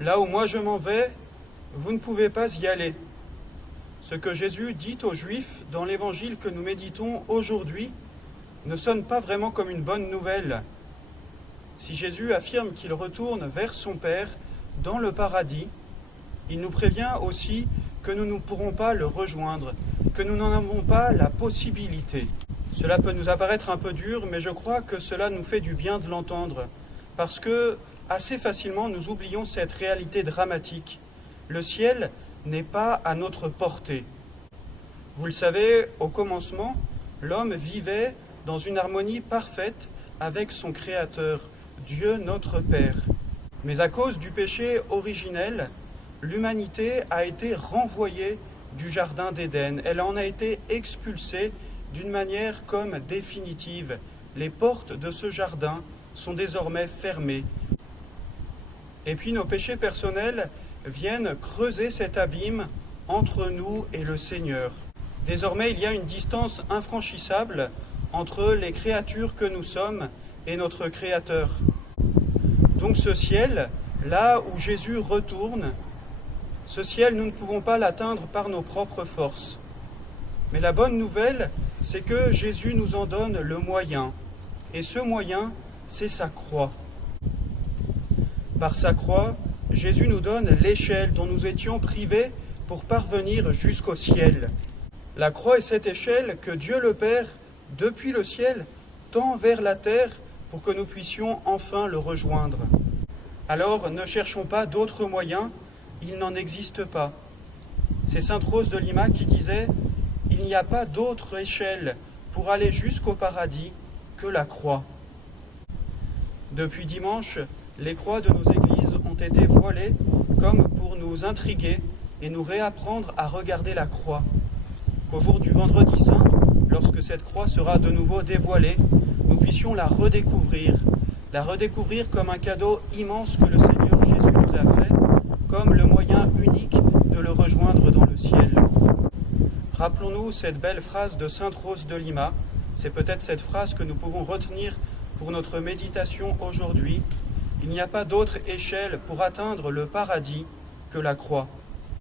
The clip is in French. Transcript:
Là où moi je m'en vais, vous ne pouvez pas y aller. Ce que Jésus dit aux Juifs dans l'évangile que nous méditons aujourd'hui ne sonne pas vraiment comme une bonne nouvelle. Si Jésus affirme qu'il retourne vers son Père dans le paradis, il nous prévient aussi que nous ne pourrons pas le rejoindre, que nous n'en avons pas la possibilité. Cela peut nous apparaître un peu dur, mais je crois que cela nous fait du bien de l'entendre, parce que assez facilement nous oublions cette réalité dramatique. Le ciel n'est pas à notre portée. Vous le savez, au commencement, l'homme vivait dans une harmonie parfaite avec son Créateur, Dieu notre Père. Mais à cause du péché originel, l'humanité a été renvoyée du jardin d'Éden. Elle en a été expulsée d'une manière comme définitive. Les portes de ce jardin sont désormais fermées. Et puis nos péchés personnels viennent creuser cet abîme entre nous et le Seigneur. Désormais, il y a une distance infranchissable entre les créatures que nous sommes et notre Créateur. Donc ce ciel, là où Jésus retourne, ce ciel, nous ne pouvons pas l'atteindre par nos propres forces. Mais la bonne nouvelle, c'est que Jésus nous en donne le moyen. Et ce moyen, c'est sa croix. Par sa croix, Jésus nous donne l'échelle dont nous étions privés pour parvenir jusqu'au ciel. La croix est cette échelle que Dieu le Père, depuis le ciel, tend vers la terre pour que nous puissions enfin le rejoindre. Alors, ne cherchons pas d'autres moyens, il n'en existe pas. C'est sainte Rose de Lima qui disait « Il n'y a pas d'autre échelle pour aller jusqu'au paradis que la croix ». Depuis dimanche, les croix de nos églises ont été voilées comme pour nous intriguer et nous réapprendre à regarder la croix. Qu'au jour du Vendredi Saint, lorsque cette croix sera de nouveau dévoilée, nous puissions la redécouvrir comme un cadeau immense que le Seigneur Jésus nous a fait, comme le moyen unique de le rejoindre dans le ciel. Rappelons-nous cette belle phrase de sainte Rose de Lima. C'est peut-être cette phrase que nous pouvons retenir pour notre méditation aujourd'hui. Il n'y a pas d'autre échelle pour atteindre le paradis que la croix.